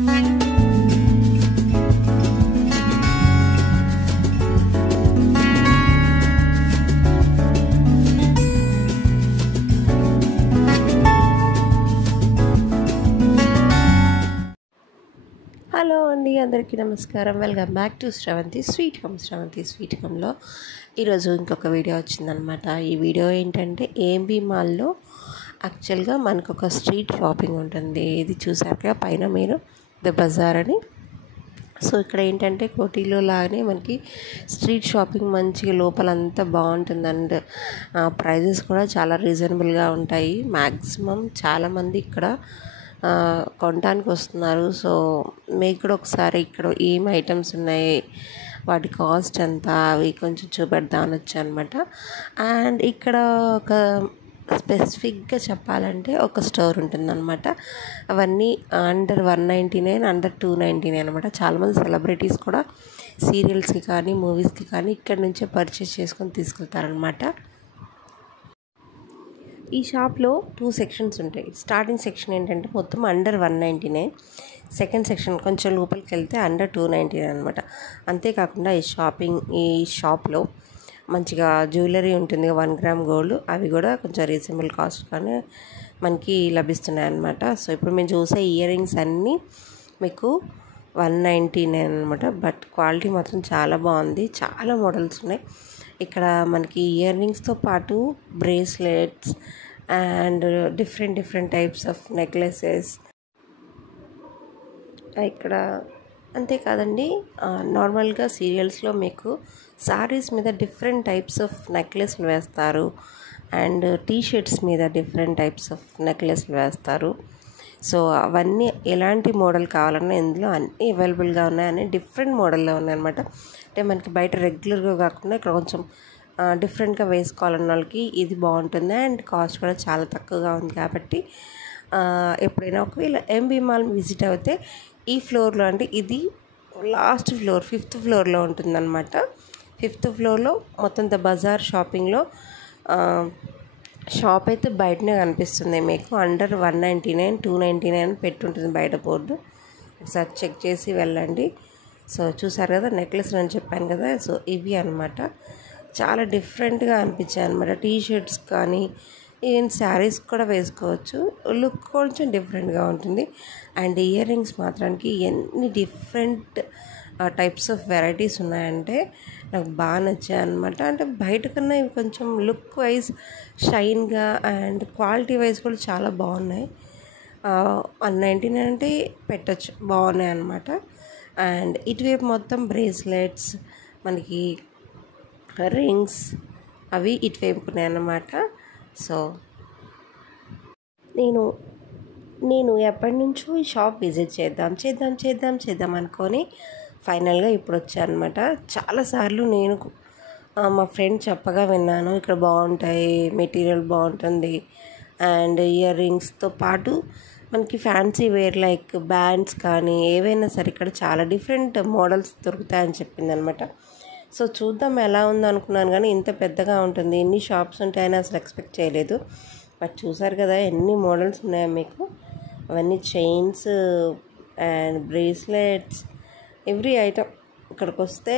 Hello అండి, అందరికీ నమస్కారం. Welcome back to Sravanthi sweet home. Sravanthi sweet హోమ్లో ఈరోజు ఇంకొక వీడియో వచ్చిందనమాట. ఈ వీడియో ఏంటంటే ఏఎంబీ మాల్లో యాక్చువల్గా మనకు ఒక స్ట్రీట్ షాపింగ్ ఉంటుంది. ఇది చూసాక పైన మీరు ద బజార్ అని. సో ఇక్కడ ఏంటంటే కోటిలో లాగానే మనకి స్ట్రీట్ షాపింగ్ మంచిగా లోపలంతా బాగుంటుంది. అండ్ ప్రైజెస్ కూడా చాలా రీజనబుల్గా ఉంటాయి. మ్యాక్సిమం చాలామంది ఇక్కడ కొనడానికి వస్తున్నారు. సో మీకు కూడా ఒకసారి ఇక్కడ ఏం ఐటమ్స్ ఉన్నాయి, వాటి కాస్ట్ ఎంత, అవి కొంచెం చూపెడదామని వచ్చాను అనమాట. అండ్ ఇక్కడ ఒక స్పెసిఫిక్గా చెప్పాలంటే ఒక స్టోర్ ఉంటుందన్నమాట. అవన్నీ అండర్ 199, అండర్ 299 అనమాట. చాలామంది సెలబ్రిటీస్ కూడా సీరియల్స్కి కానీ మూవీస్కి కానీ ఇక్కడి నుంచే పర్చేస్ చేసుకొని తీసుకెళ్తారనమాట. ఈ షాప్లో 2 సెక్షన్స్ ఉంటాయి. స్టార్టింగ్ సెక్షన్ ఏంటంటే మొత్తం అండర్ 199, సెకండ్ సెక్షన్ కొంచెం లోపలికి వెళ్తే అండర్ 299 అనమాట. అంతేకాకుండా ఈ షాప్లో మంచిగా జ్యువెలరీ ఉంటుంది, 1 గ్రామ్ గోల్డ్. అవి కూడా కొంచెం రీజనబుల్ కాస్ట్ కానీ మనకి లభిస్తున్నాయి అన్నమాట. సో ఇప్పుడు మేము చూసే ఇయర్ రింగ్స్ అన్నీ మీకు 199 అనమాట. బట్ క్వాలిటీ మాత్రం చాలా బాగుంది. చాలా మోడల్స్ ఉన్నాయి ఇక్కడ మనకి. ఇయర్ రింగ్స్తో పాటు bracelets and different types of necklaces ఇక్కడ. అంతేకాదండి, నార్మల్గా సీరియల్స్లో మీకు సారీస్ మీద డిఫరెంట్ టైప్స్ ఆఫ్ నెక్లెస్లు వేస్తారు అండ్ టీషర్ట్స్ మీద డిఫరెంట్ టైప్స్ ఆఫ్ నెక్లెస్లు వేస్తారు. సో అవన్నీ ఎలాంటి మోడల్ కావాలన్నా ఇందులో అన్నీ అవైలబుల్గా ఉన్నాయని డిఫరెంట్ మోడల్లో ఉన్నాయన్నమాట. అంటే మనకి బయట రెగ్యులర్గా కాకుండా ఇక్కడ కొంచెం డిఫరెంట్గా వేసుకోవాలన్న వాళ్ళకి ఇది బాగుంటుంది. అండ్ కాస్ట్ కూడా చాలా తక్కువగా ఉంది కాబట్టి ఎప్పుడైనా ఒకవేళ ఎంబీ మాల్ విజిట్ అయితే ఈ ఫ్లోర్లో, అంటే ఇది లాస్ట్ ఫ్లోర్ 5th ఫ్లోర్లో ఉంటుందన్నమాట. 5th ఫ్లోర్లో మొత్తం ద బజార్ షాపింగ్లో షాప్ అయితే బయటనే కనిపిస్తుంది మీకు. అండర్ 199, 299 పెట్టుంటుంది బయట బోర్డు. ఒకసారి చెక్ చేసి వెళ్ళండి. సో చూసారు కదా నెక్లెస్ అని చెప్పాను కదా. సో ఇవి అనమాట చాలా డిఫరెంట్గా అనిపించాయి అనమాట. టీషర్ట్స్ కానీ ఈవెన్ శారీస్ కూడా వేసుకోవచ్చు. లుక్ కొంచెం డిఫరెంట్గా ఉంటుంది. అండ్ ఇయర్ రింగ్స్ మాత్రానికి ఎన్ని డిఫరెంట్ టైప్స్ ఆఫ్ వెరైటీస్ ఉన్నాయంటే నాకు బాగా నచ్చాయి అనమాట. అంటే బయట కన్నా ఇవి కొంచెం లుక్ వైజ్ షైన్గా అండ్ క్వాలిటీ వైజ్ కూడా చాలా బాగున్నాయి. 199 అంటే పెట్టచ్చు, బాగున్నాయి అనమాట. అండ్ ఇటువైపు మొత్తం బ్రేస్లెట్స్, మనకి రింగ్స్ అవి ఇటువైపు ఉన్నాయన్నమాట. సో నేను ఎప్పటి నుంచో ఈ షాప్ విజిట్ చేద్దాం అనుకొని ఫైనల్గా ఇప్పుడు వచ్చాను అనమాట. చాలాసార్లు నేను మా ఫ్రెండ్ చెప్పగా విన్నాను ఇక్కడ బాగుంటాయి, మెటీరియల్ బాగుంటుంది అండ్ ఇయర్ రింగ్స్తో పాటు మనకి ఫ్యాన్సీ వేర్ లైక్ బ్యాండ్స్ కానీ ఏవైనా సరే ఇక్కడ చాలా డిఫరెంట్ మోడల్స్ దొరుకుతాయని చెప్పింది అనమాట. సో చూద్దాం ఎలా ఉందో అనుకున్నాను, కానీ ఇంత పెద్దగా ఉంటుంది, ఇన్ని షాప్స్ ఉంటాయని అసలు ఎక్స్పెక్ట్ చేయలేదు. బట్ చూసారు కదా ఎన్ని మోడల్స్ ఉన్నాయో మీకు. అవన్నీ chains and bracelets, every item ఇక్కడికి వస్తే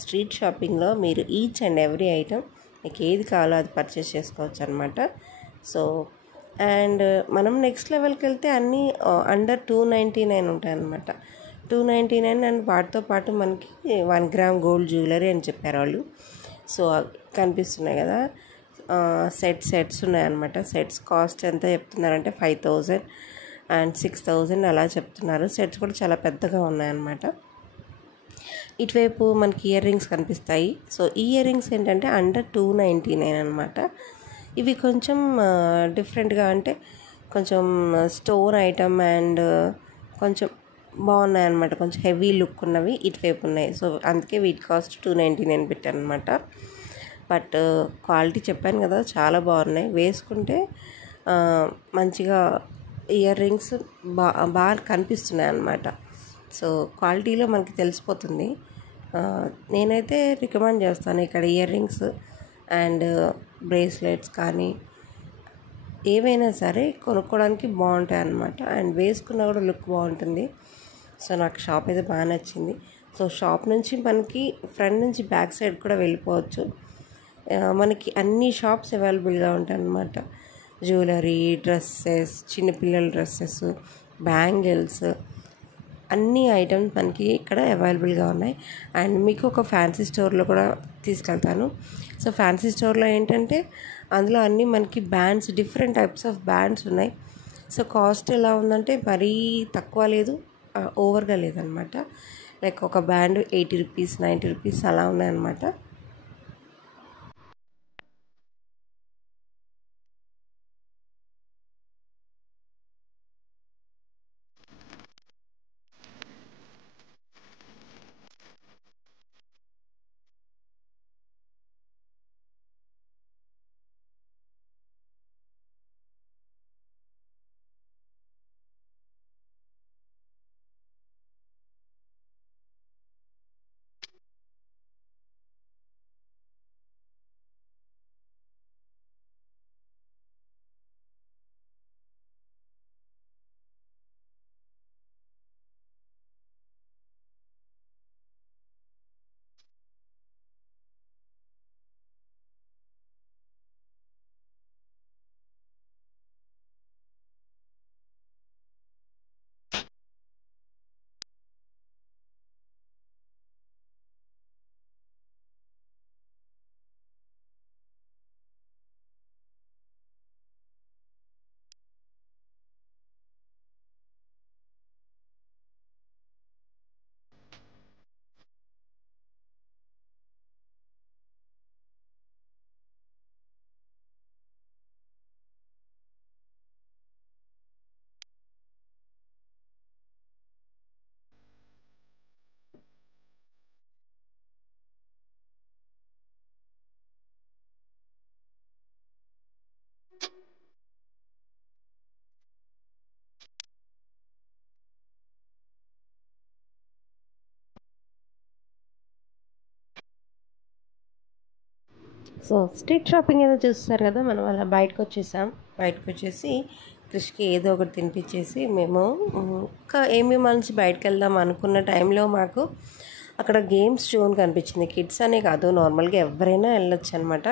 స్ట్రీట్ షాపింగ్లో మీరు ఈచ్ అండ్ ఎవ్రీ ఐటమ్ మీకు ఏది కావాలో అది పర్చేస్ చేసుకోవచ్చు అనమాట. సో అండ్ మనం నెక్స్ట్ లెవెల్కి వెళ్తే అన్నీ అండర్ 299 ఉంటాయన్నమాట. 299 అండ్ వాటితో పాటు మనకి 1 గ్రామ్ గోల్డ్ జ్యువెలరీ అని చెప్పారు వాళ్ళు. సో కనిపిస్తున్నాయి కదా, సెట్స్ ఉన్నాయన్నమాట. సెట్స్ కాస్ట్ ఎంత చెప్తున్నారంటే 5000 అండ్ 6000 అలా చెప్తున్నారు. సెట్స్ కూడా చాలా పెద్దగా ఉన్నాయన్నమాట. ఇటువైపు మనకి ఇయర్ రింగ్స్ కనిపిస్తాయి. సో ఈ ఇయర్ రింగ్స్ ఏంటంటే అండర్ 299 అనమాట. ఇవి కొంచెం డిఫరెంట్గా, అంటే కొంచెం స్టోన్ ఐటమ్ అండ్ కొంచెం బాగున్నాయి అనమాట. కొంచెం హెవీ లుక్ ఉన్నవి ఇటువైపు ఉన్నాయి. సో అందుకే వీటి కాస్ట్ 299 పెట్టాను అనమాట. బట్ క్వాలిటీ చెప్పాను కదా చాలా బాగున్నాయి. వేసుకుంటే మంచిగా ఇయర్ రింగ్స్ బాగా కనిపిస్తున్నాయి అన్నమాట. సో క్వాలిటీలో మనకి తెలిసిపోతుంది. నేనైతే రికమెండ్ చేస్తాను ఇక్కడ ఇయర్ రింగ్స్ అండ్ బ్రేస్లెట్స్ కానీ ఏవైనా సరే కొనుక్కోవడానికి బాగుంటాయి అన్నమాట. అండ్ వేసుకున్నా కూడా లుక్ బాగుంటుంది. సో నాకు షాప్ అయితే బాగా నచ్చింది. సో షాప్ నుంచి మనకి ఫ్రంట్ నుంచి బ్యాక్ సైడ్ కూడా వెళ్ళిపోవచ్చు. మనకి అన్ని షాప్స్ అవైలబుల్గా ఉంటాయి అన్నమాట. జ్యువెలరీ, డ్రెస్సెస్, చిన్నపిల్లల డ్రెస్సెస్, బ్యాంగిల్స్, అన్ని ఐటమ్స్ మనకి ఇక్కడ అవైలబుల్గా ఉన్నాయి. అండ్ మీకు ఒక ఫ్యాన్సీ స్టోర్లో కూడా తీసుకెళ్తాను. సో ఫ్యాన్సీ స్టోర్లో ఏంటంటే అందులో అన్నీ మనకి bands, different types of wands ఉన్నాయి. సో కాస్ట్ ఎలా ఉందంటే మరీ తక్కువ లేదు, ఓవర్గా లేదనమాట. లైక్ ఒక బ్యాండ్ 80 రూపీస్, 90 రూపీస్ అలా ఉన్నాయన్నమాట. సో స్ట్రీట్ షాపింగ్ ఏదో చూస్తారు కదా, మనం అలా బయటకు వచ్చేసాం. బయటకు వచ్చేసి క్రిష్కి ఏదో ఒకటి తినిపించేసి మేము ఇంకా ఏమి నుంచి బయటకు వెళ్దాం అనుకున్న టైంలో మాకు అక్కడ గేమ్స్ జోన్ కనిపించింది. కిడ్స్ అనే కాదు, నార్మల్గా ఎవరైనా వెళ్ళొచ్చు అనమాట.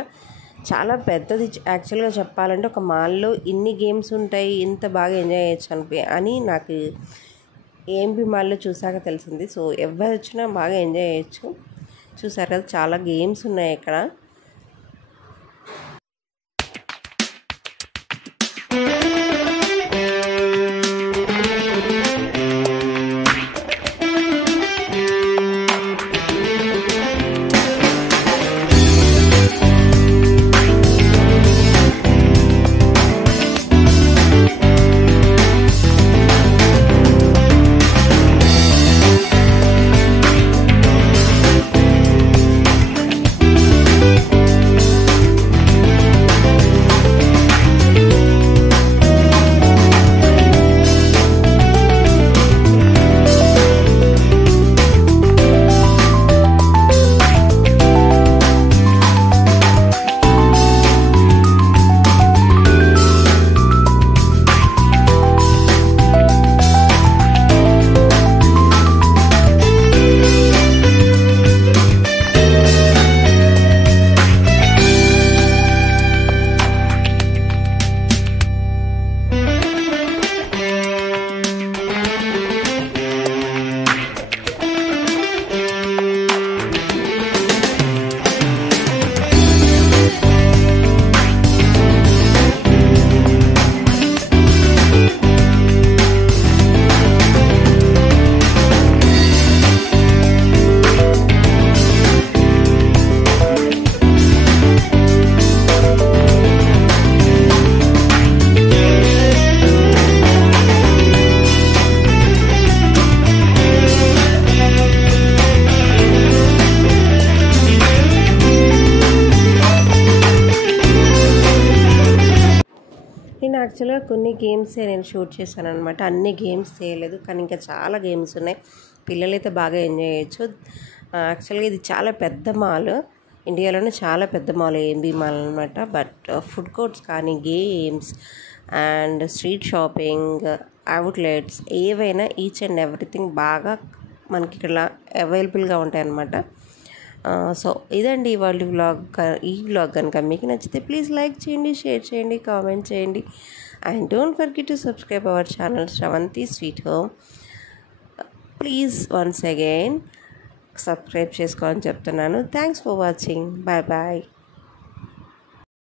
చాలా పెద్దది. యాక్చువల్గా చెప్పాలంటే ఒక మాల్లో ఇన్ని గేమ్స్ ఉంటాయి, ఇంత బాగా ఎంజాయ్ చేయొచ్చు అని నాకు ఏఎంబి మాల్లో చూసాక తెలిసింది. సో ఎవరు వచ్చినా బాగా ఎంజాయ్ చేయొచ్చు. చూసారు కదా, చాలా గేమ్స్ ఉన్నాయి ఇక్కడ. నేను యాక్చువల్గా కొన్ని గేమ్సే నేను షూట్ చేశాను అనమాట. అన్ని గేమ్స్ చేయలేదు, కానీ ఇంకా చాలా గేమ్స్ ఉన్నాయి. పిల్లలైతే బాగా ఎంజాయ్ చేయొచ్చు. యాక్చువల్గా ఇది చాలా పెద్ద మాల్. ఇండియాలోనే చాలా పెద్ద మాల్ ఏఎంబీ మాల్ అనమాట. బట్ ఫుడ్ కోర్ట్స్ కానీ games and street shopping outlets ఏవైనా ఈచ్ అండ్ ఎవ్రీథింగ్ బాగా మనకి ఇక్కడ అవైలబుల్గా ఉంటాయన్నమాట. సో ఇదండి ఇవాళ ఈ వ్లాగ్ కనుక మీకు నచ్చితే ప్లీజ్ లైక్ చేయండి, షేర్ చేయండి, కామెంట్ చేయండి and don't forget to subscribe our channel Sravanthi sweet home. Please once again subscribe చేసుకోవాలని చెప్తున్నాను. Thanks for watching. Bye bye.